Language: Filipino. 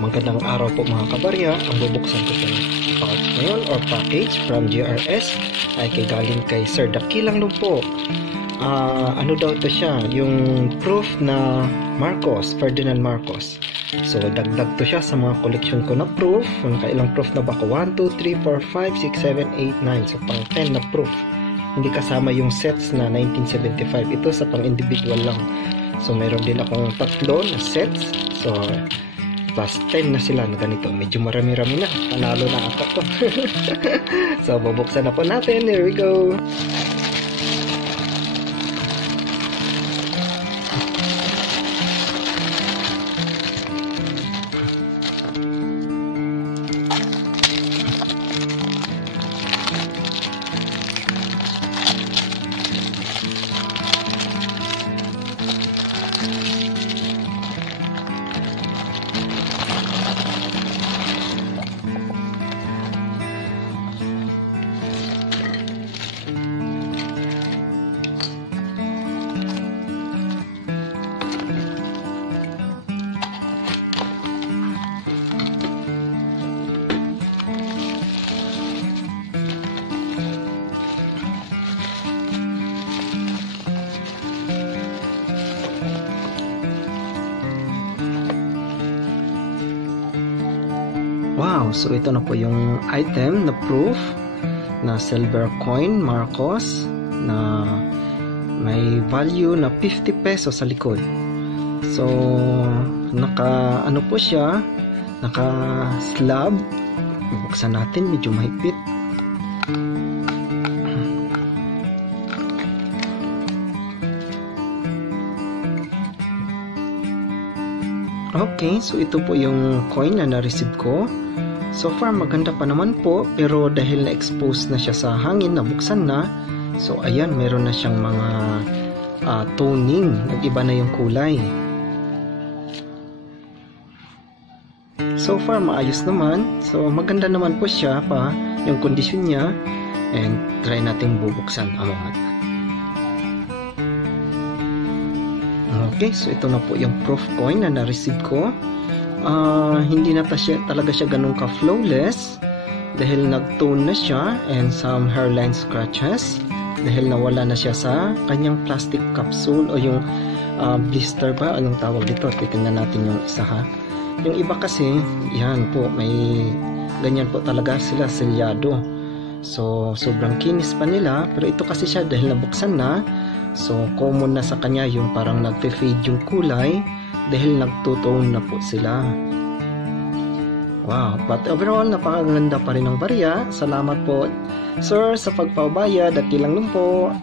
Magandang araw po mga kabarya. Ang bubuksan ko ng pouch ngayon or package from GRS ay galing kay Sir Dakilang Lumpo. Ano daw ito siya? Yung proof na Marcos, Ferdinand Marcos. So dagdag to siya sa mga collection ko na proof. Nakailang proof na ba ako? 1, 2, 3, 4, 5, 6, 7, 8, 9. So pang 10 na proof. Hindi kasama yung sets na 1975. Ito sa pang individual lang. So mayroon din akong tatlo na sets. So plus 10 na sila na ganito. Medyo marami-rami na. Panalo na ako to. So bubuksan na po natin. Here we go. Wow, so ito na po yung item na proof na silver coin Marcos na may value na 50 pesos sa likod. So naka ano po siya, naka slab. Buksan natin, medyo mahigpit. Okay, so ito po yung coin na na-receive ko. So far maganda pa naman po, pero dahil na-expose na siya sa hangin, nabuksan na. So ayan, meron na siyang mga toning, nag-iba na yung kulay. So far maayos naman. So maganda naman po siya pa, yung kondisyon niya. And try natin bubuksan ang mga. Okay, so ito na po yung proof coin na na-receive ko. Hindi na talaga siya ganun ka-flawless dahil nag-tone na siya and some hairline scratches dahil nawala na siya sa kanyang plastic capsule o yung blister ba? Anong tawag dito? Titingnan natin yung isa ha. Yung iba kasi, yan po, may ganyan po talaga sila, selyado. So, sobrang kinis pa nila, pero ito kasi siya dahil nabuksan na. So, common na sa kanya yung parang nagfe-fade yung kulay dahil nagtutone na po sila. Wow, but overall, napakaganda pa rin ng barya. Salamat po, sir, sa pagpaubaya. Dakilang Lumpo.